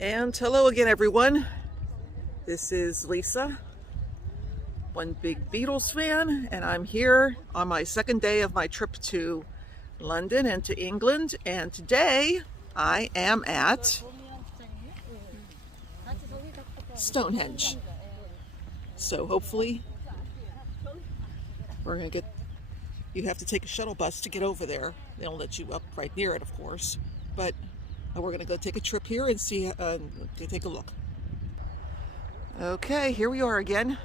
And hello again, everyone. This is Lisa, one big Beatles fan, and I'm here on my second day of my trip to London and to England. And today I am at Stonehenge. So hopefully we're going to you have to take a shuttle bus to get over there. They don't let you up right near it, of course. But we're going to go take a trip here and see, take a look. Okay, here we are again.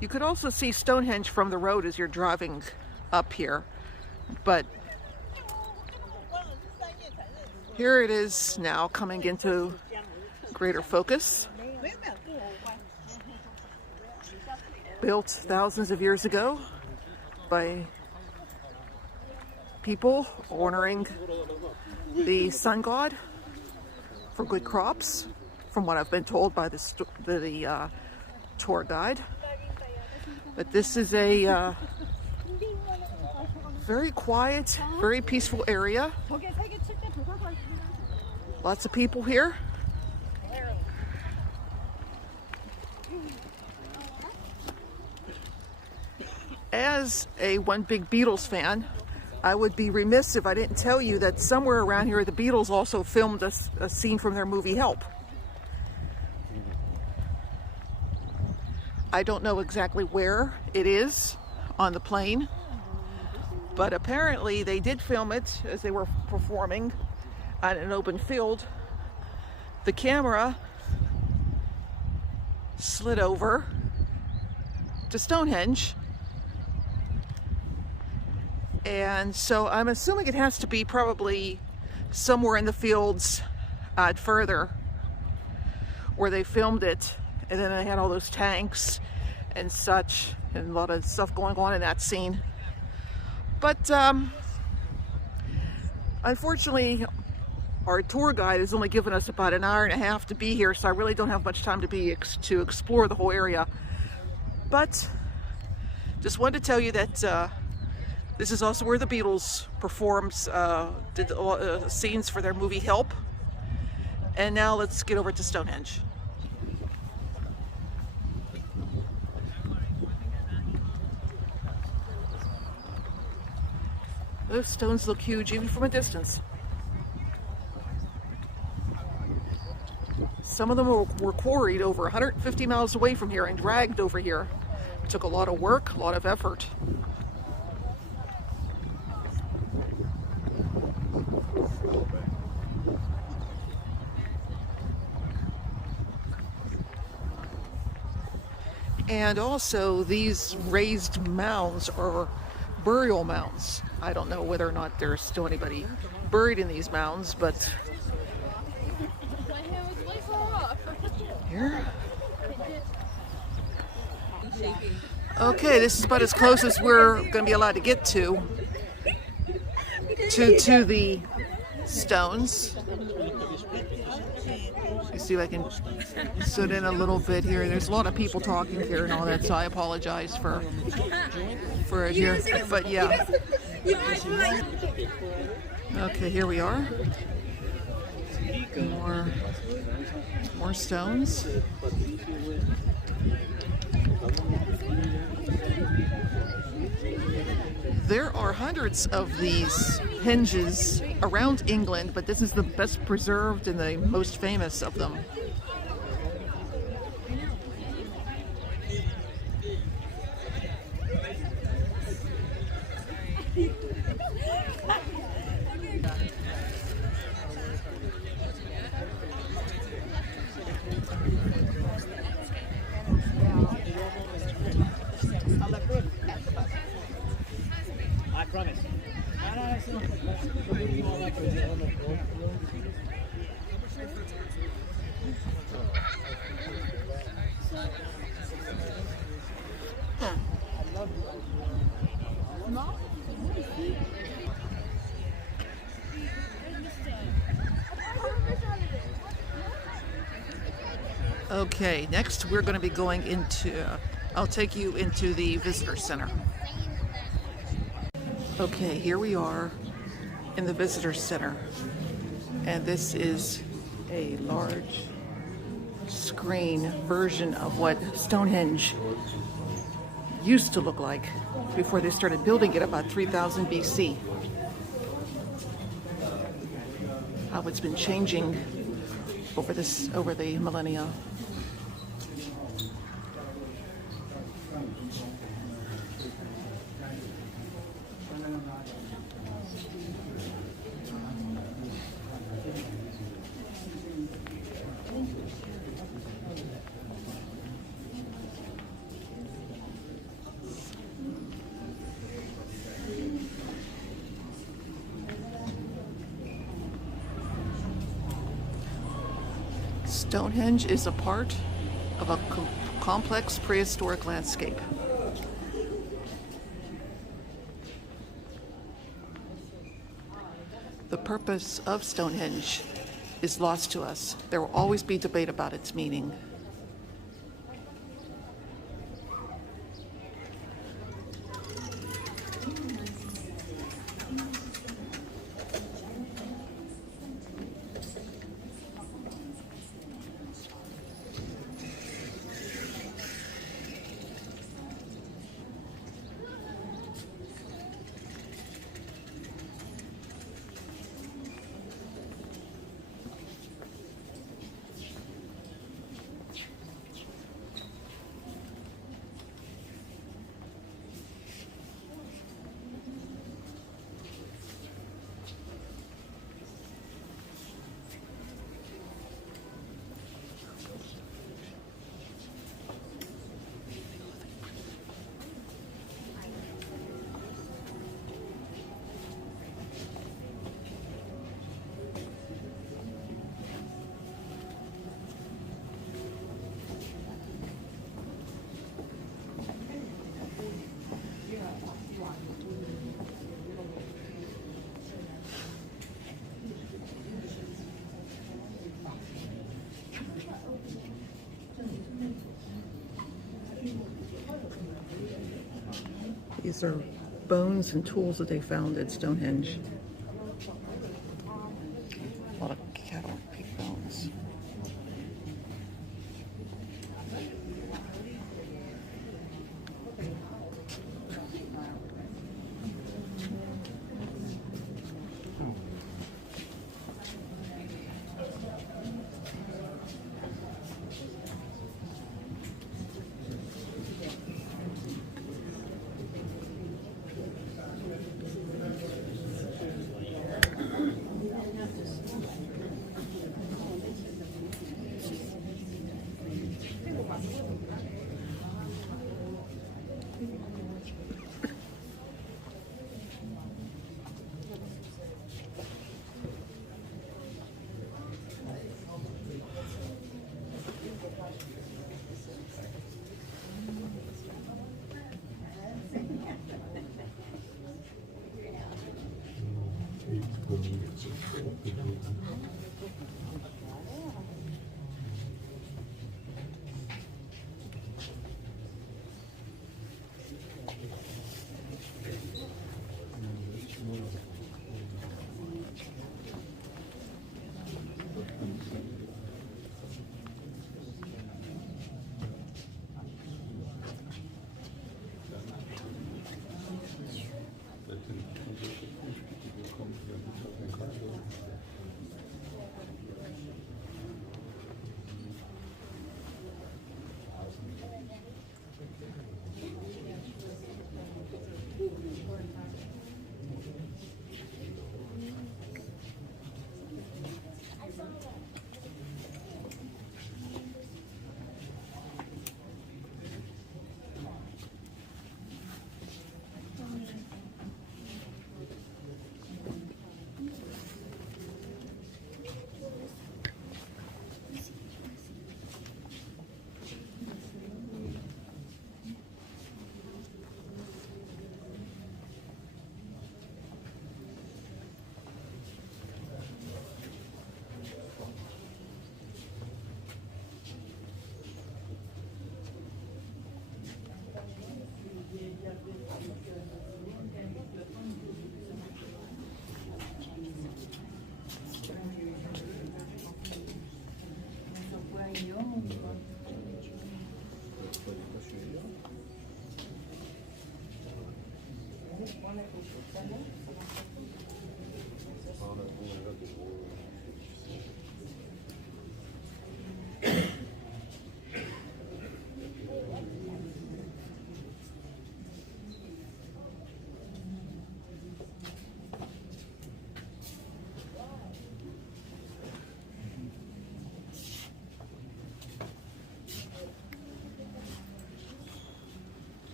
You could also see Stonehenge from the road as you're driving up here. But here it is now, coming into greater focus. Built thousands of years ago by people honoring the sun god for good crops, from what I've been told by the tour guide. But this is a very quiet, very peaceful area. Lots of people here. As one big Beatles fan, I would be remiss if I didn't tell you that somewhere around here the Beatles also filmed a scene from their movie Help. I don't know exactly where it is on the plane, but apparently they did film it as they were performing on an open field. The camera slid over to Stonehenge. And so I'm assuming it has to be probably somewhere in the fields further where they filmed it. And then they had all those tanks and such, and a lot of stuff going on in that scene. But unfortunately, our tour guide has only given us about an hour and a half to be here, so I really don't have much time to explore the whole area. But just wanted to tell you that this is also where the Beatles did scenes for their movie Help. And now let's get over to Stonehenge. Those stones look huge even from a distance. Some of them were quarried over 150 miles away from here and dragged over here. It took a lot of work, a lot of effort. And also, these raised mounds are burial mounds. I don't know whether or not there's still anybody buried in these mounds, but here. Okay, this is about as close as we're going to be allowed to get to the stones. You see if I can sit in a little bit here. There's a lot of people talking here and all that, so I apologize for it here. But yeah. Okay, here we are. More stones. There are hundreds of these henges around England, but this is the best preserved and the most famous of them. I promise. Okay, next we're going to be going into, I'll take you into the visitor center. Okay, here we are in the visitor center, and this is a large screen version of what Stonehenge used to look like before they started building it about 3000 BC. How it's been changing over the millennia. Stonehenge is a part of a complex prehistoric landscape. The purpose of Stonehenge is lost to us. There will always be debate about its meaning. These are bones and tools that they found at Stonehenge. A lot of cattle and pig bones.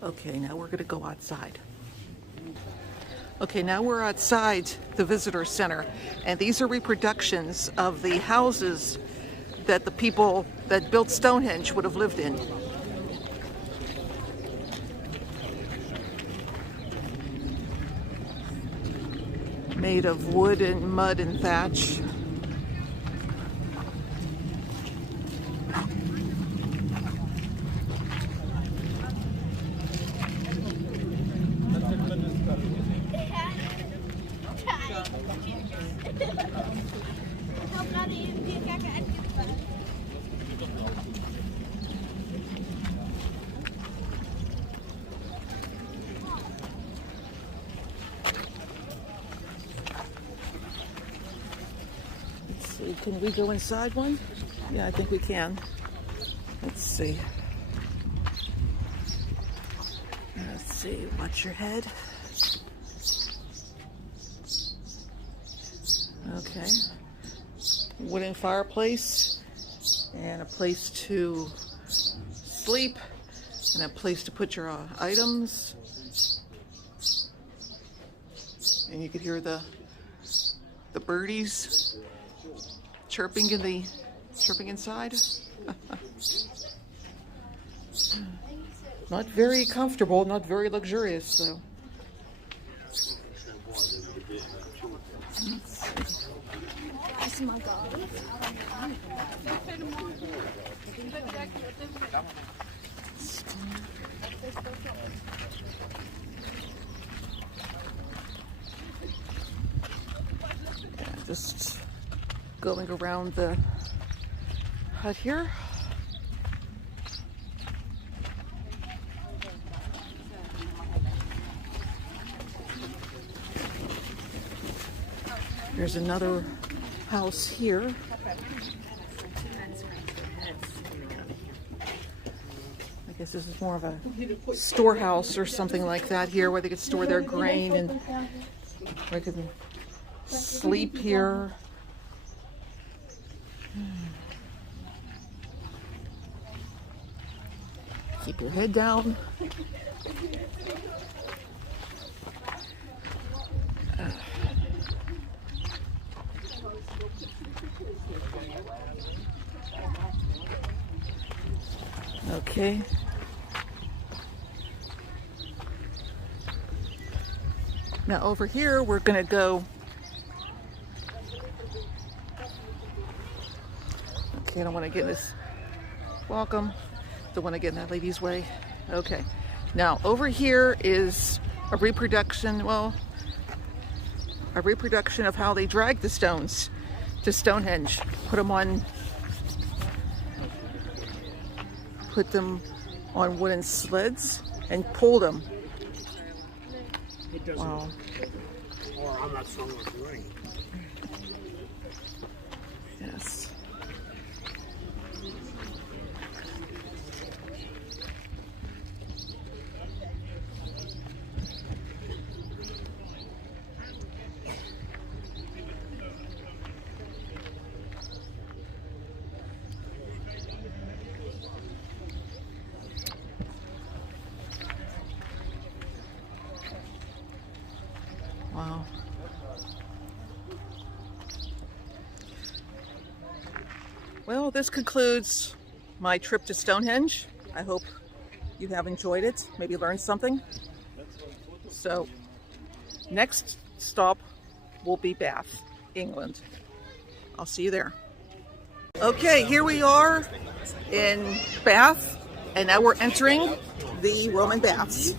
Okay, now we're going to go outside. Okay, now we're outside the visitor center, and these are reproductions of the houses that the people that built Stonehenge would have lived in. Made of wood and mud and thatch. Let's see, can we go inside one? Yeah, I think we can. Let's see. Let's see, watch your head. Okay. Wooden fireplace and a place to sleep and a place to put your items. And you could hear the birdies chirping inside. Not very comfortable, not very luxurious though. Yeah, just going around the hut here. There's another house here. I guess this is more of a storehouse or something like that here, where they could store their grain and they could sleep here. Keep your head down. Okay. Now over here we're going to go. Okay, I don't want to get in this. Welcome. Don't want to get in that lady's way. Okay. Now over here is a reproduction, well, a reproduction of how they dragged the stones to Stonehenge. Put them on wooden sleds and pulled them. It doesn't. Wow. Or I'm not strong with the ring. Yes. Wow. Well, this concludes my trip to Stonehenge. I hope you have enjoyed it, maybe learned something. So, next stop will be Bath, England. I'll see you there. Okay, here we are in Bath, and now we're entering the Roman baths.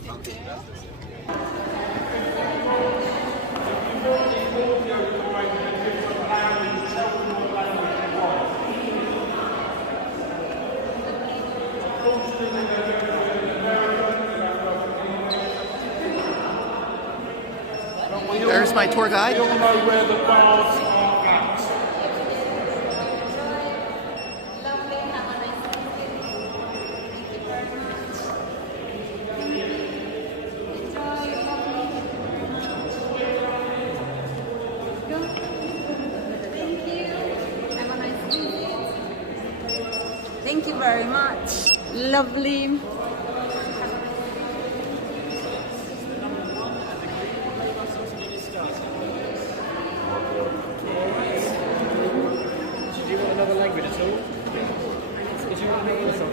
tour guide. You'll know where the baths are at. Thank you very much. Lovely. Did you want another language at all? Did you want another language?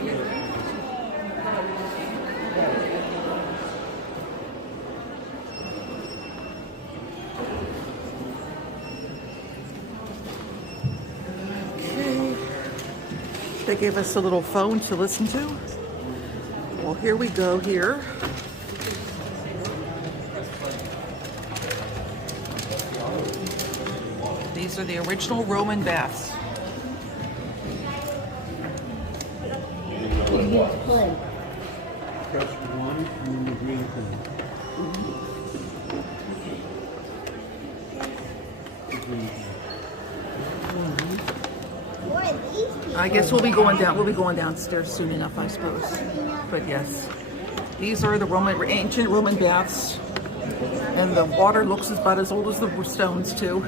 They gave us a little phone to listen to. Well, here we go here. These are the original Roman baths. Press one and then the green thing. I guess we'll be going down. We'll be going downstairs soon enough, I suppose. But yes, these are the ancient Roman baths, and the water looks about as old as the stones too.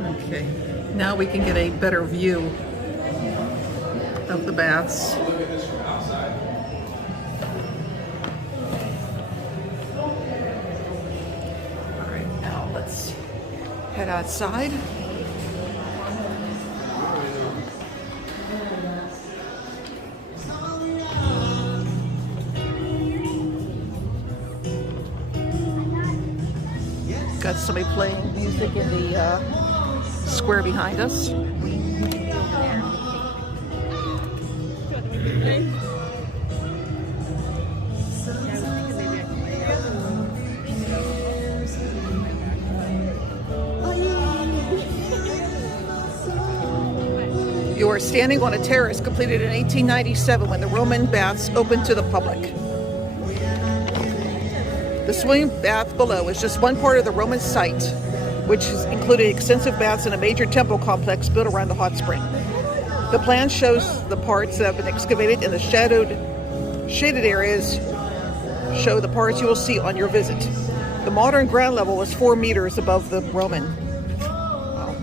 Okay, now we can get a better view of the baths. All right, now let's head outside. Got somebody playing music in the square behind us. You are standing on a terrace completed in 1897 when the Roman baths opened to the public. The swimming bath below is just one part of the Roman site, which included extensive baths and a major temple complex built around the hot spring. The plan shows the parts that have been excavated, and the shaded areas show the parts you will see on your visit. The modern ground level was 4 meters above the Roman. Wow.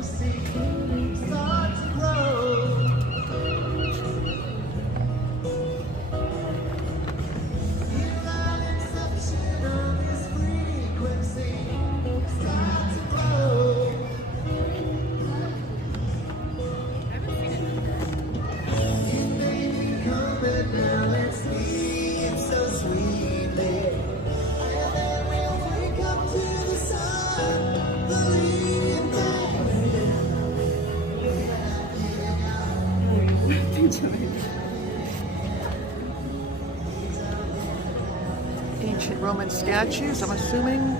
Ancient Roman statues, I'm assuming.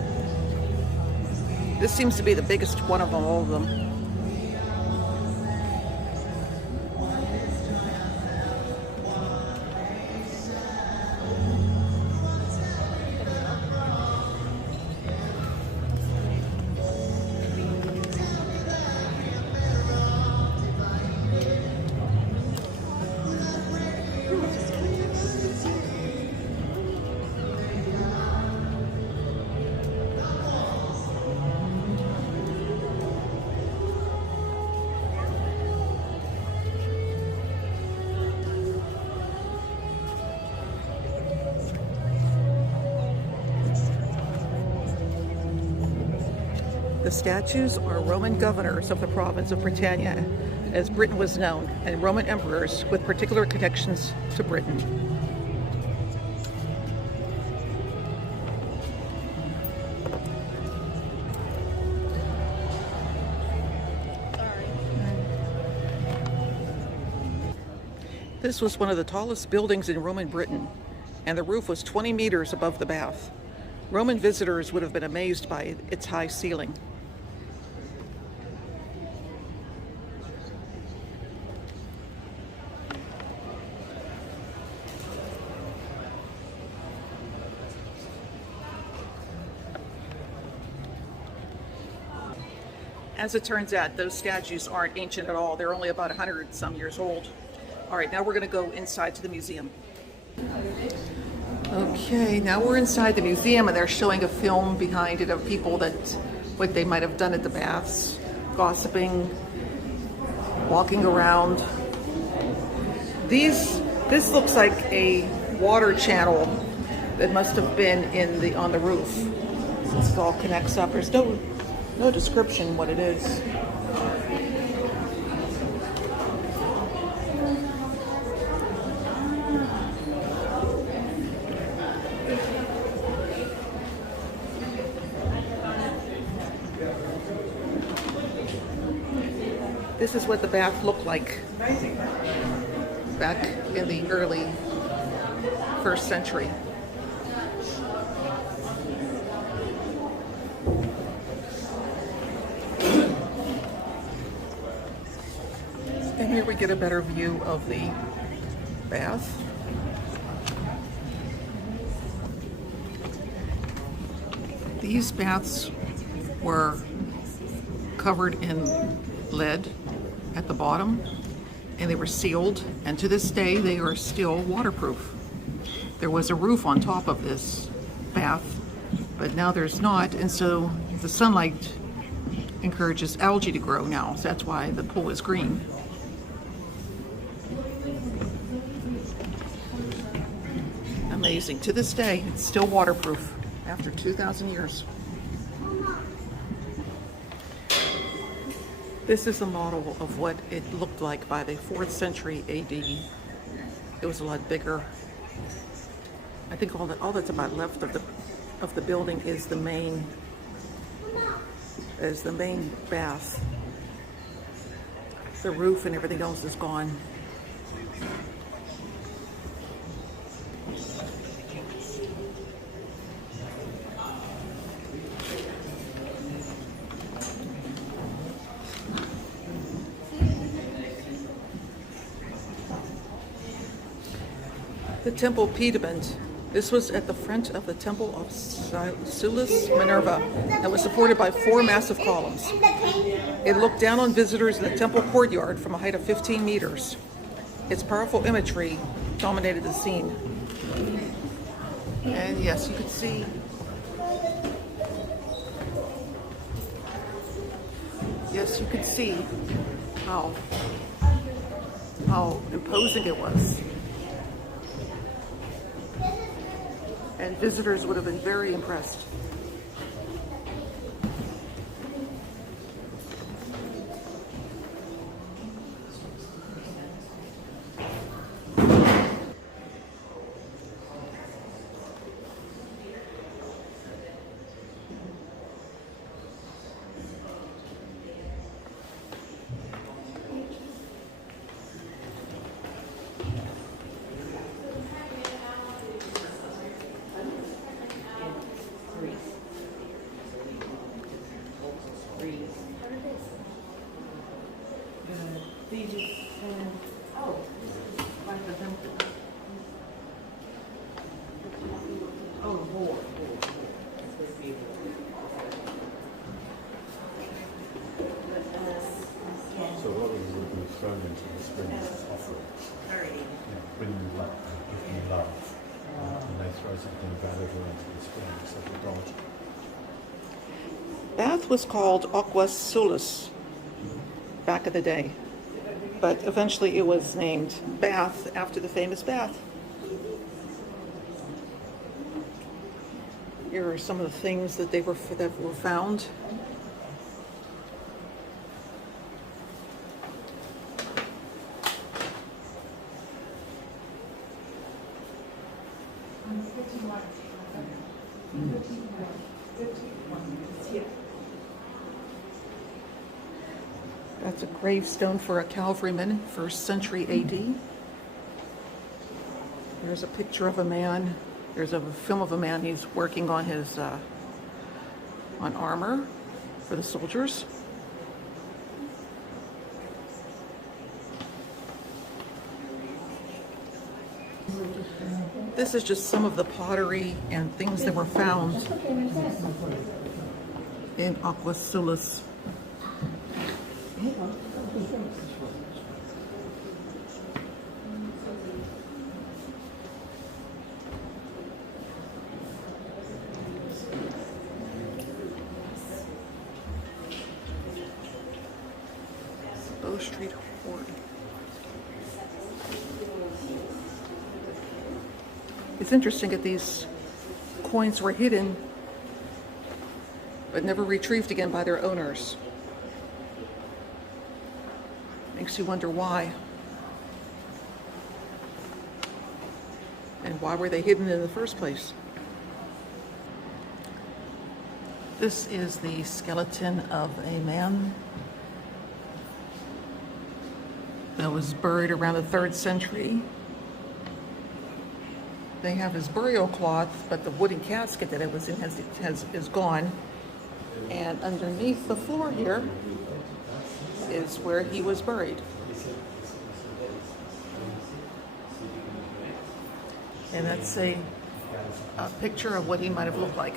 This seems to be the biggest one of all of them. The statues are Roman governors of the province of Britannia, as Britain was known, and Roman emperors with particular connections to Britain. This was one of the tallest buildings in Roman Britain, and the roof was 20 meters above the bath. Roman visitors would have been amazed by its high ceiling. As it turns out, those statues aren't ancient at all. They're only about 100 some years old. All right, now we're going to go inside to the museum. Okay, now we're inside the museum and they're showing a film behind it of people that, what they might have done at the baths, gossiping, walking around. This looks like a water channel that must have been on the roof. Since it all connects up. There's no description what it is. This is what the bath looked like back in the early 1st century. And here we get a better view of the bath. These baths were covered in lead at the bottom, and they were sealed, and to this day they are still waterproof. There was a roof on top of this bath, but now there's not, and so the sunlight encourages algae to grow now, so that's why the pool is green. Amazing. To this day, it's still waterproof after 2,000 years. This is a model of what it looked like by the 4th century AD. It was a lot bigger. I think all that's about left of the building is the main bath. The roof and everything else is gone. The temple pediment. This was at the front of the temple of Sulis Minerva and was supported by 4 massive columns. It looked down on visitors in the temple courtyard from a height of 15 meters. Its powerful imagery dominated the scene. And yes, you could see how imposing it was. And visitors would have been very impressed. So what we would be thrown into the spring as offering. Bring you luck, give you love. And they throw something valuable into the spring, so the god. Bath was called Aqua Sulis back in the day, but eventually it was named Bath after the famous bath. Here are some of the things that were found. That's a gravestone for a cavalryman, 1st century AD. There's a picture of a man. There's a film of a man. He's working on his on armor for the soldiers. This is just some of the pottery and things that were found in Aqua Sulis. Bow Street Hoard. It's interesting that these coins were hidden but never retrieved again by their owners. Makes you wonder why. And why were they hidden in the first place? This is the skeleton of a man that was buried around the 3rd century. They have his burial cloth, but the wooden casket that it was in is gone. And underneath the floor here is where he was buried. And that's a picture of what he might have looked like.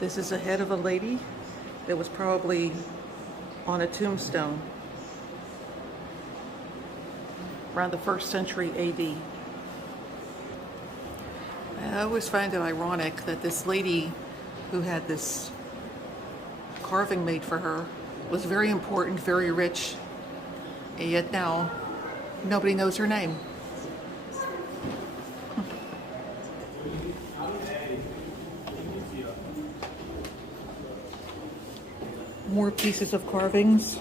This is a head of a lady that was probably on a tombstone around the 1st century AD. I always find it ironic that this lady who had this carving made for her was very important, very rich, and yet now nobody knows her name. More pieces of carvings.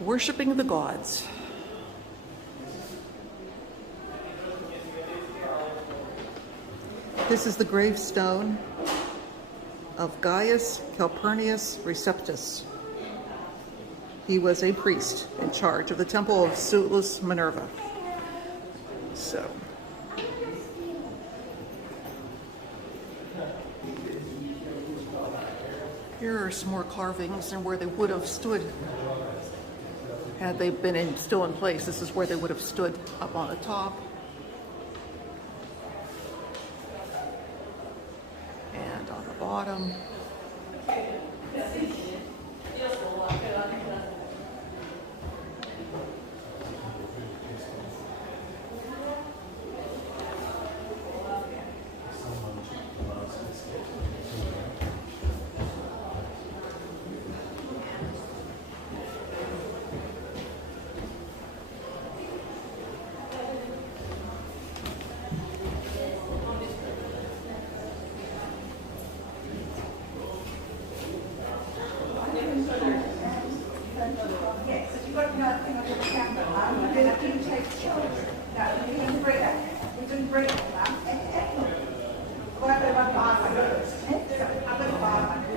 Worshipping the gods. This is the gravestone of Gaius Calpurnius Receptus. He was a priest in charge of the temple of Sulis Minerva. So, here are some more carvings and where they would have stood had they been still in place. This is where they would have stood up on the top. And on the bottom.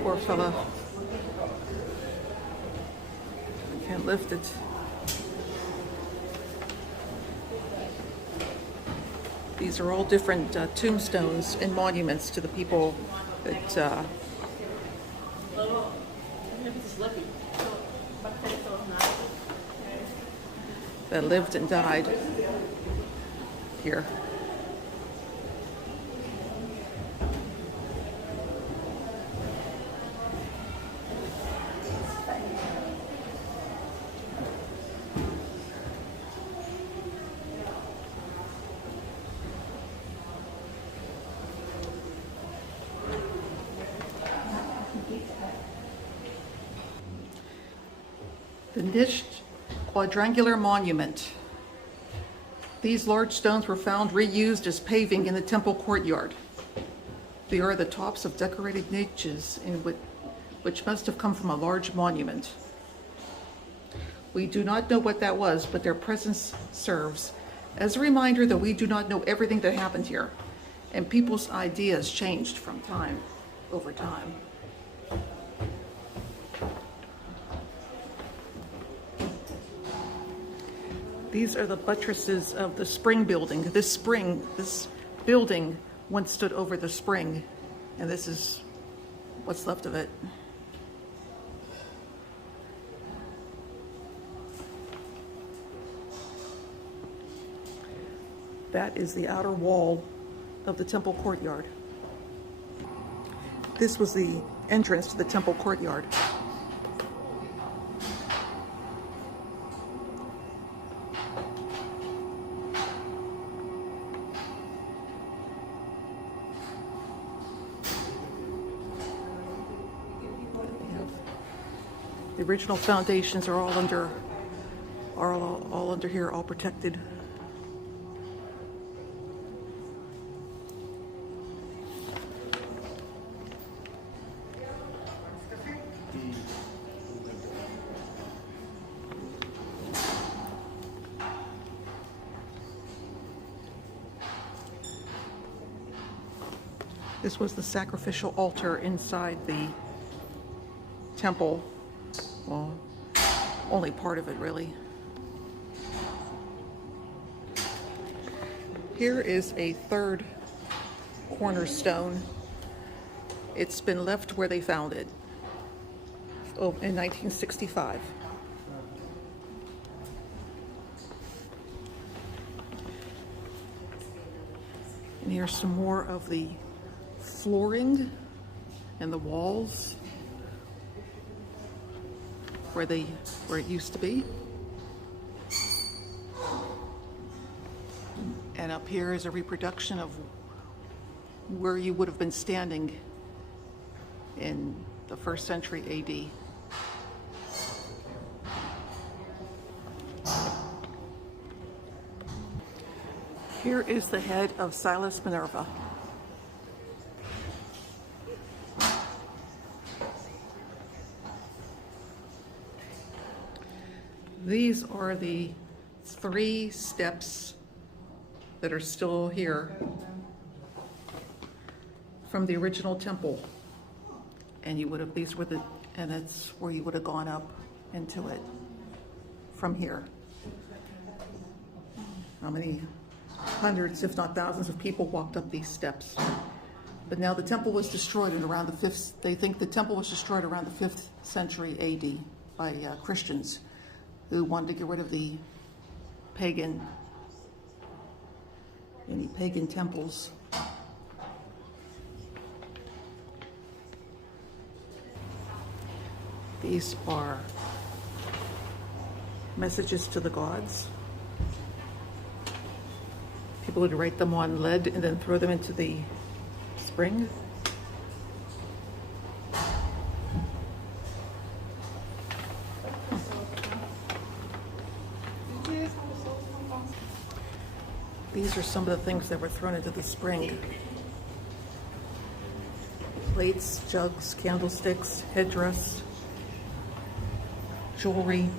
Poor fella. I can't lift it. These are all different tombstones and monuments to the people that lived and died here. The niched quadrangular monument. These large stones were found reused as paving in the temple courtyard. They are the tops of decorated niches which must have come from a large monument. We do not know what that was, but their presence serves as a reminder that we do not know everything that happened here, and people's ideas changed from time over time. These are the buttresses of the spring building. This building once stood over the spring, and this is what's left of it. That is the outer wall of the temple courtyard. This was the entrance to the temple courtyard. The original foundations are all under here, all protected. This was the sacrificial altar inside the temple. Well, only part of it, really. Here is a third cornerstone. It's been left where they found it in 1965. And here's some more of the flooring and the walls where it used to be. And up here is a reproduction of where you would have been standing in the 1st century AD. Here is the head of Silas Minerva. These are the 3 steps that are still here from the original temple. And you would have, and it's where you would have gone up into it from here. How many hundreds, if not thousands of people walked up these steps. But now the temple was destroyed in around the 5th, they think the temple was destroyed around the 5th century AD by Christians who wanted to get rid of any pagan temples. These are messages to the gods. People would write them on lead and then throw them into the spring. These are some of the things that were thrown into the spring. Plates, jugs, candlesticks, headdress, jewelry.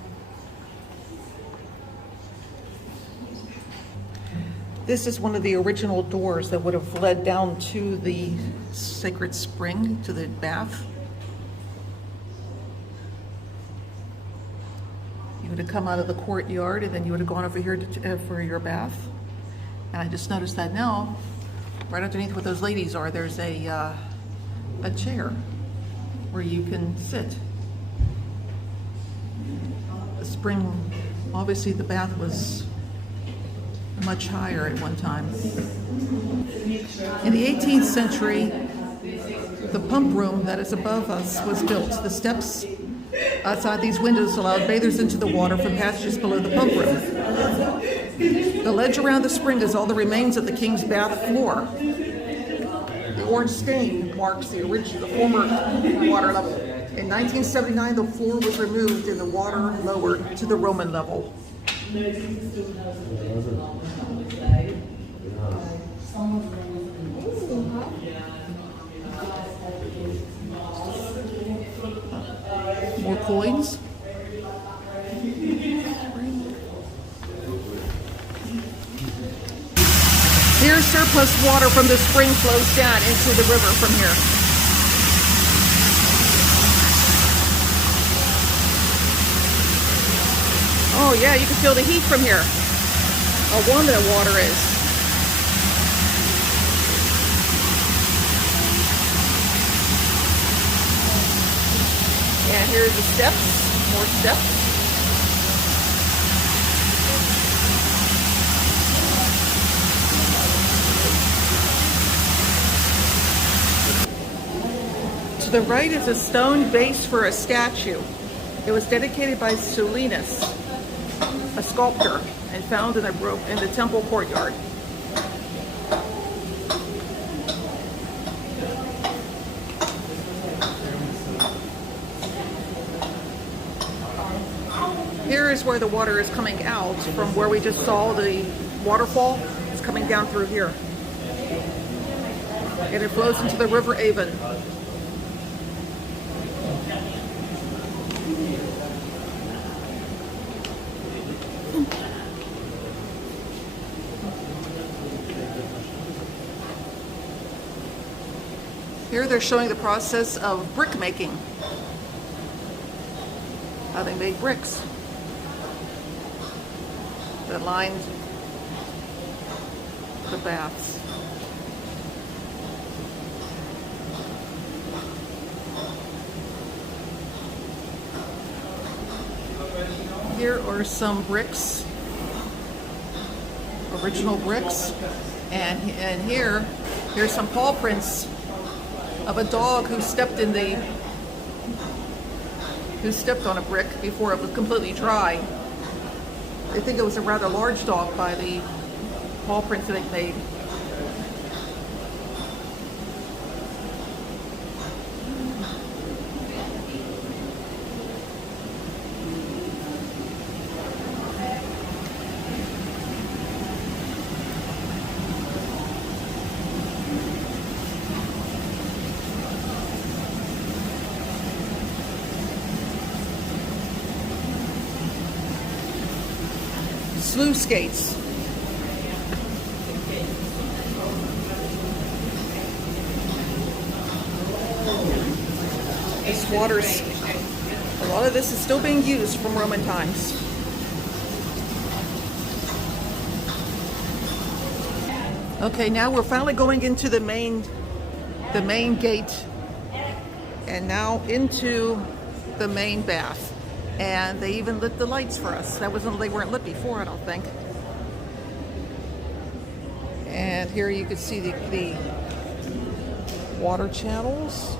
This is one of the original doors that would have led down to the sacred spring, to the bath. You would have come out of the courtyard and then you would have gone over here for your bath. And I just noticed that now, right underneath where those ladies are, there's a chair where you can sit. The spring, obviously the bath was much higher at one time. In the 18th century, the pump room that is above us was built. The steps outside these windows allowed bathers into the water from passages below the pump room. The ledge around the spring is all the remains of the king's bath floor. The orange stain marks the former water level. In 1979, the floor was removed and the water lowered to the Roman level. More coins. Here's surplus water from the spring flows down into the river from here. Oh yeah, you can feel the heat from here. How warm that water is. Here's the steps, more steps. To the right is a stone base for a statue. It was dedicated by Solinus, a sculptor, and found in the temple courtyard. Here is where the water is coming out from where we just saw the waterfall. It's coming down through here. And it flows into the River Avon. Here they're showing the process of brick making. How they made bricks that lined the baths. Here are some bricks, original bricks, and here's some paw prints of a dog who stepped on a brick before it was completely dry. I think it was a rather large dog by the paw prints that it made. Sluice gates. This water's, a lot of this is still being used from Roman times. Okay, now we're finally going into the main gate, and now into the main bath. And they even lit the lights for us. They weren't lit before, I don't think. And here you can see the water channels.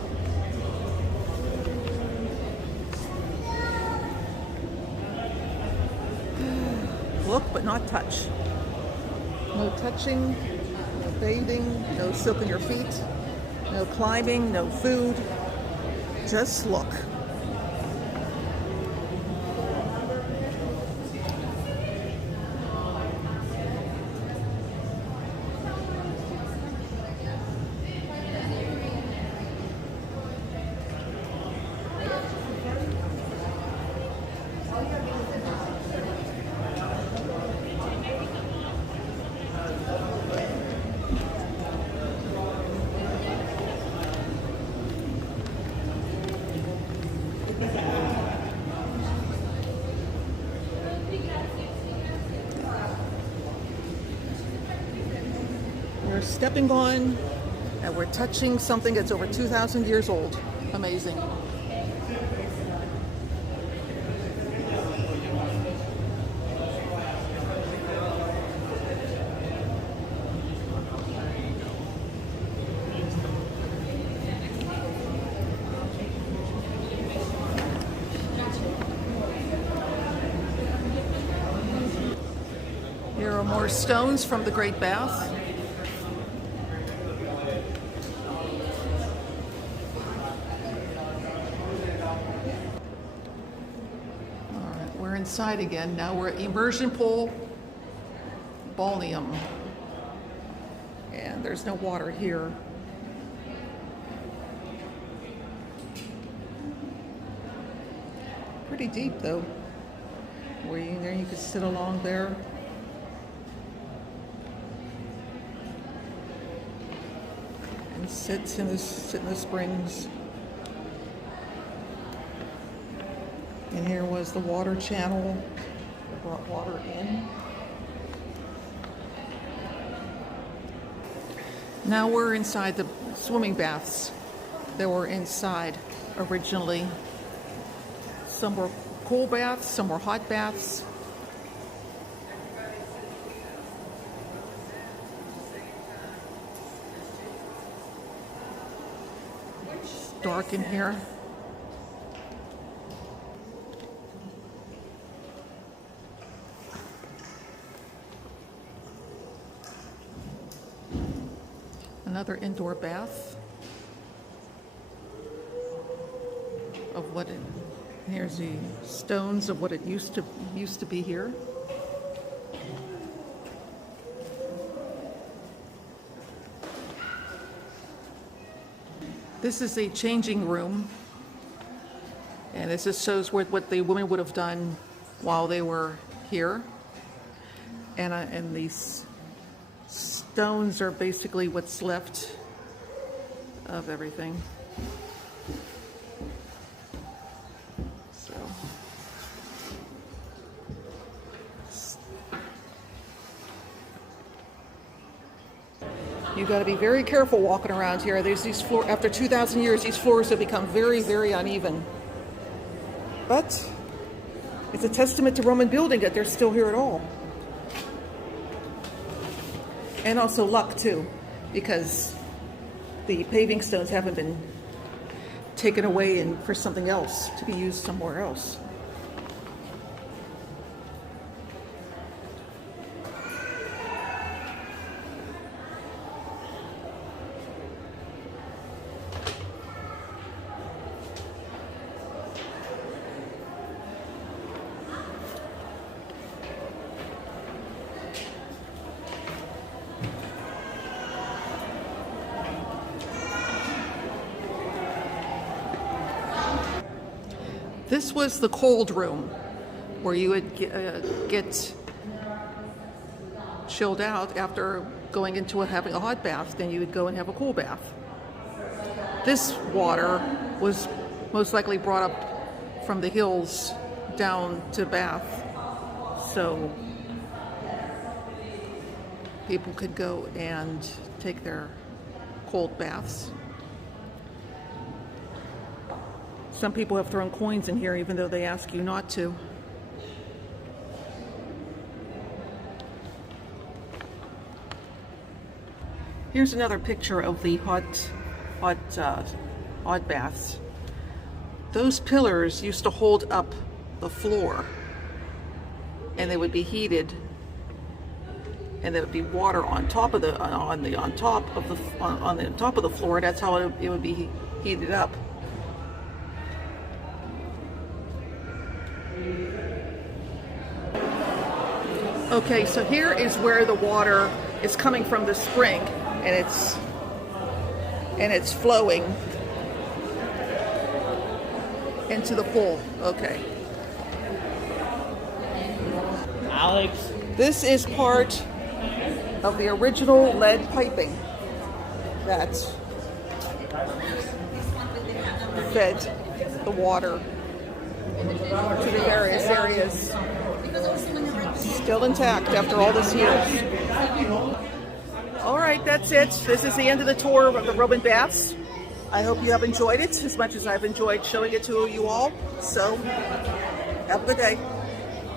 Look, but not touch. No touching, no bathing, no soaking your feet, no climbing, no food. Just look. We're stepping on and we're touching something that's over 2,000 years old. Amazing. Here are more stones from the Great Bath. We're inside again. Now we're at immersion pool, balneum. And there's no water here. Pretty deep though. Where you could sit along there. And sit in the springs. And here was the water channel that brought water in. Now we're inside the swimming baths that were inside originally. Some were cool baths, some were hot baths. It's dark in here. Another indoor bath of what it, here's the stones of what it used to be here. This is a changing room, and this just shows what the women would have done while they were here. And these stones are basically what's left of everything. So you got to be very careful walking around here. There's these floors, after 2,000 years, these floors have become very, very uneven. But it's a testament to Roman building that they're still here at all. And also luck too, because the paving stones haven't been taken away and for something else to be used somewhere else. This was the cold room where you would get chilled out after going into having a hot bath. Then you would go and have a cool bath. This water was most likely brought up from the hills down to Bath, so people could go and take their cold baths. Some people have thrown coins in here even though they ask you not to. Here's another picture of the hot baths. Those pillars used to hold up the floor, and they would be heated, and there would be water on top of the top of the floor. That's how it would be heated up. Okay, so here is where the water is coming from the spring, and it's flowing into the pool. Okay. Alex. This is part of the original lead piping that fed the water to the various areas. Still intact after all this years. All right, that's it. This is the end of the tour of the Roman baths. I hope you have enjoyed it as much as I've enjoyed showing it to you all. So, have a good day.